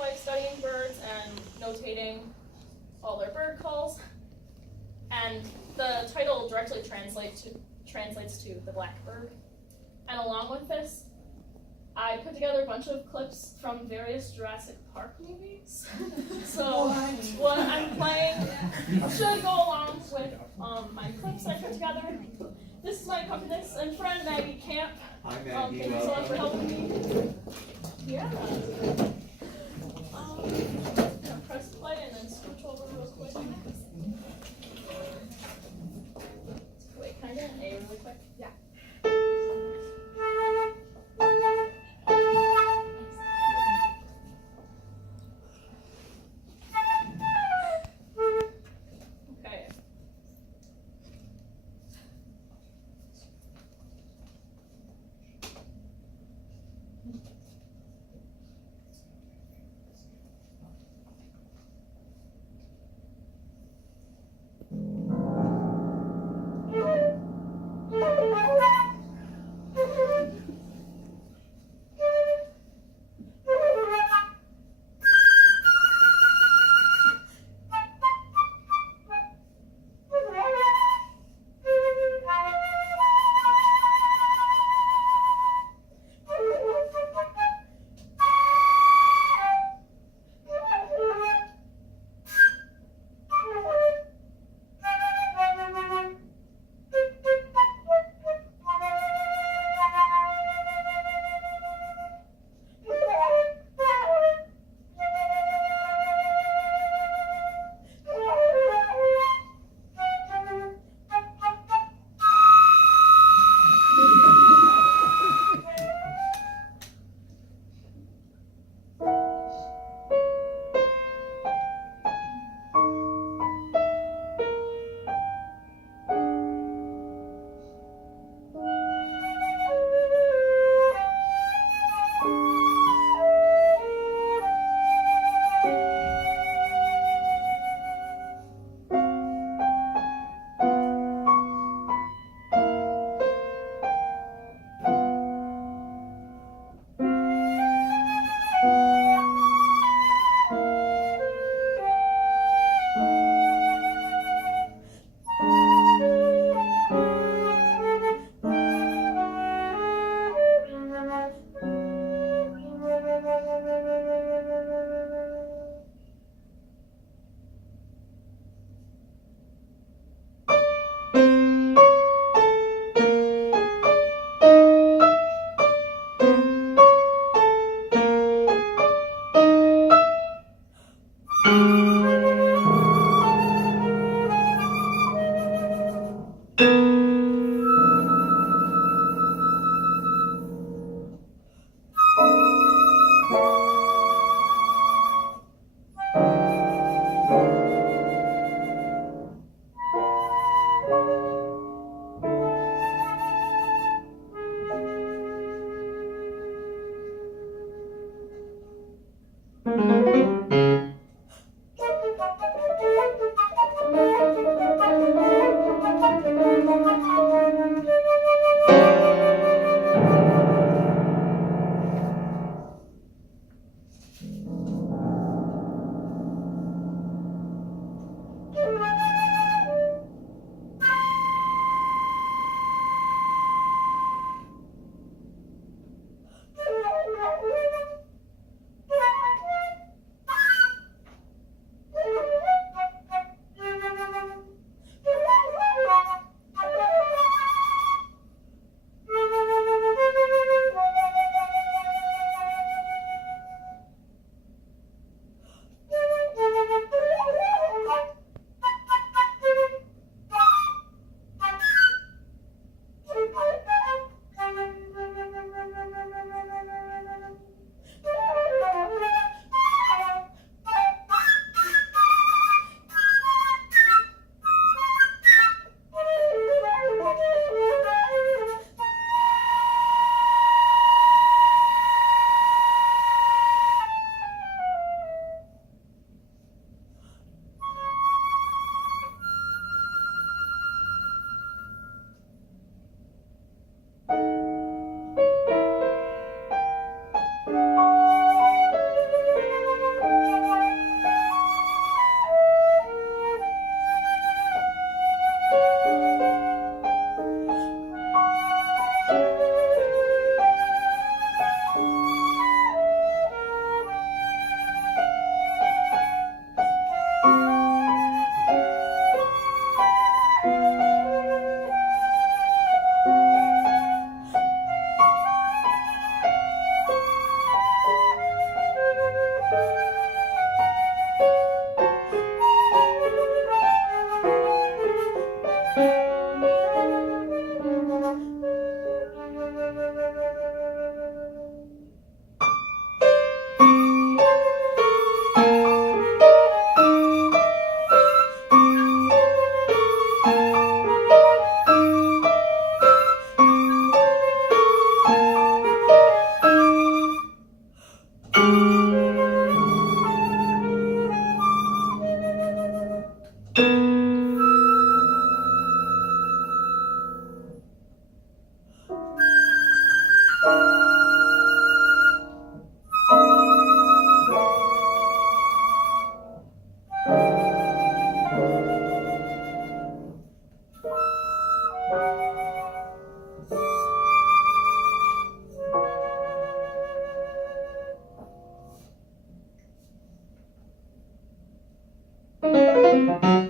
like studying birds and notating all their bird calls. And the title directly translates to the blackbird. And along with this, I put together a bunch of clips from various Jurassic Park movies. So what I'm playing should go along with my clips I put together. This is my accompanist and friend Maggie Camp. Hi Maggie. Thank you so much for helping me. Yeah. Press play and then switch over real quick. Wait, can I get an A really quick? Yeah. Okay. Thank you.